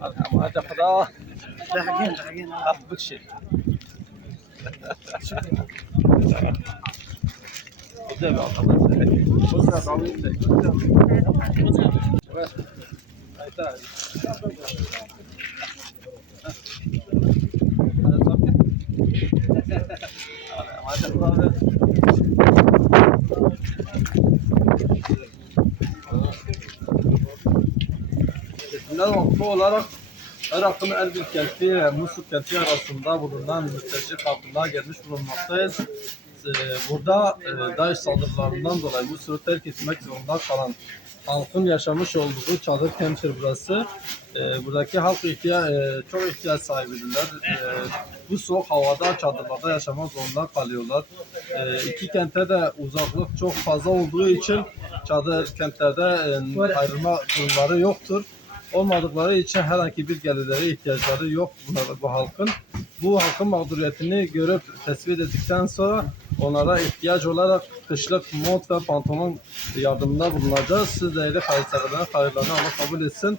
هذا خضار لاحقين حب شيء قدام Nokta olarak Irak'ın Erbil kenti ve Musul kenti arasında bulunan mülteci kampına gelmiş bulunmaktayız. Burada DAEŞ saldırılarından dolayı Musul'u terk etmek zorunda kalan halkın yaşamış olduğu çadır kenttir burası. Buradaki halk çok ihtiyaç sahibidirler. Bu soğuk havada çadırlarda yaşamak zorunda kalıyorlar. İki kente de uzaklık çok fazla olduğu için çadır kentlerde ayrılma durumları yoktur. Olmadıkları için herhangi bir gelirlere ihtiyaçları yok bu halkın. Bu halkın mağduriyetini görüp tespit ettikten sonra onlara ihtiyaç olarak kışlık mont ve pantolon yardımında bulunacağız. Siz değerli hayırseverler, hayırlarını Allah kabul etsin.